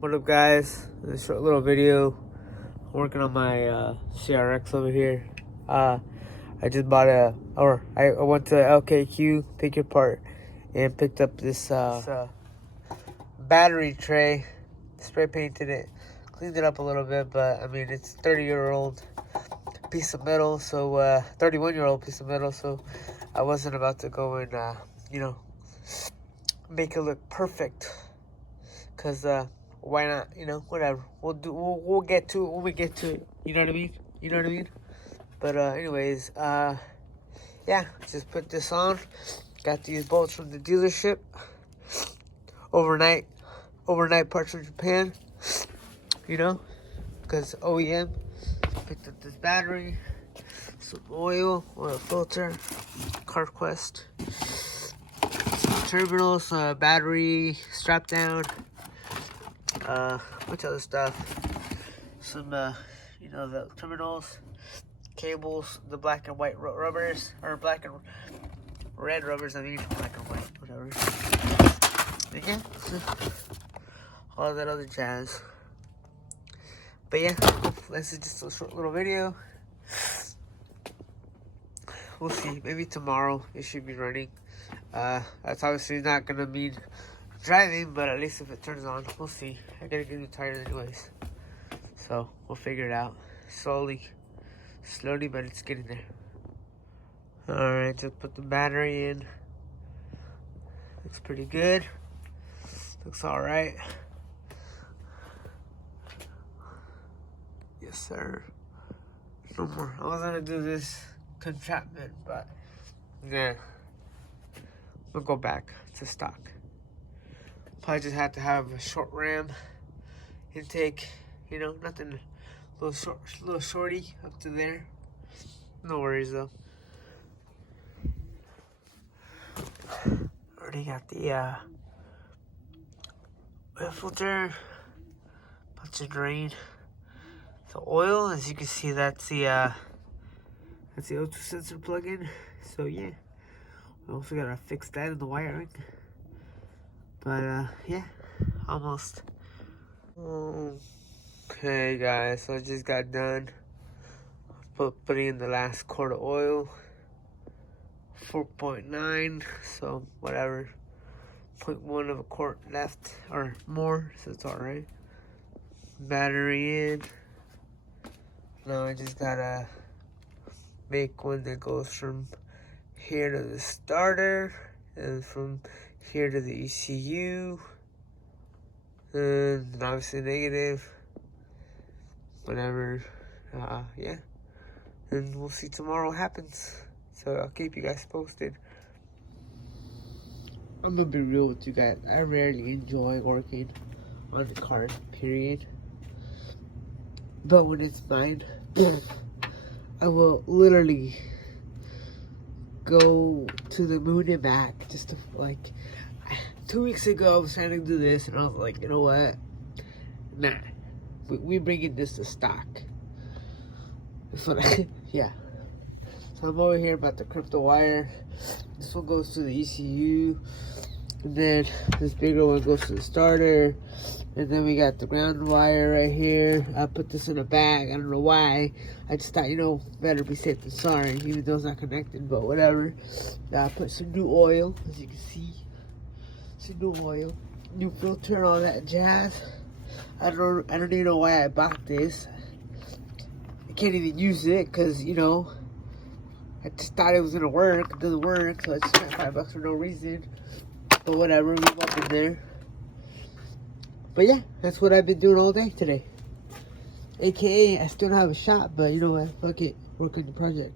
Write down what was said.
What up, guys? This short little video. I'm working on my CRX over here. I just bought I went to LKQ, pick your part, and picked up this battery tray. Spray painted it, cleaned it up a little bit, but I mean it's 30-year-old piece of metal, so 31-year-old piece of metal. So I wasn't about to go and make it look perfect, cause why not? Whatever. We'll get to it when we get to it. You know what I mean? But anyways, yeah, just put this on. Got these bolts from the dealership. Overnight parts from Japan. Because OEM. Picked up this battery, some oil filter, Crx, some terminals, battery strap down, bunch of other stuff. Some, the terminals, cables, the black and white rubbers, or black and red rubbers, black and white, whatever. And yeah, all that other jazz. But yeah, this is just a short little video. We'll see. Maybe tomorrow it should be running. That's obviously not gonna mean driving, but at least if it turns on, we'll see. I gotta get new tires anyways, so we'll figure it out slowly, but it's getting there. All right, just put the battery in. Looks pretty good. Looks all right. Yes, sir. No more. I was gonna do this contraption, but yeah, we'll go back to stock. Probably just have to have a short ram intake. Nothing. Little shorty up to there. No worries though. Already got the oil filter. Bunch of drain. The oil, as you can see, that's the O2 sensor plug-in. So yeah, we also gotta fix that in the wiring. But yeah, almost. Okay, guys, so I just got done putting in the last quart of oil. 4.9, so whatever. 0.1 of a quart left or more, so it's all right. Battery in. Now I just gotta make one that goes from here to the starter, and from here to the ECU, and obviously negative, whatever. Yeah, and we'll see tomorrow what happens. So I'll keep you guys posted. I'm gonna be real with you guys. I rarely enjoy working on the car, period. But when it's mine, I will literally go to the moon and back just to, 2 weeks ago I was trying to do this and I was like, you know what? Nah. We bringing this to stock. So yeah. So I'm over here about to crimp the wire. This one goes to the ECU. And then this bigger one goes to the starter. And then we got the ground wire right here. I put this in a bag. I don't know why. I just thought, better be safe than sorry, even though it's not connected, but whatever. I put some new oil, as you can see. Some new oil, new filter, and all that jazz. I don't even know why I bought this. I can't even use it because, I just thought it was gonna work. It doesn't work, so I just spent $5 for no reason. But whatever, we up in there. But yeah, that's what I've been doing all day today. AKA, I still don't have a shop, but you know what? Fuck it. Work on the project.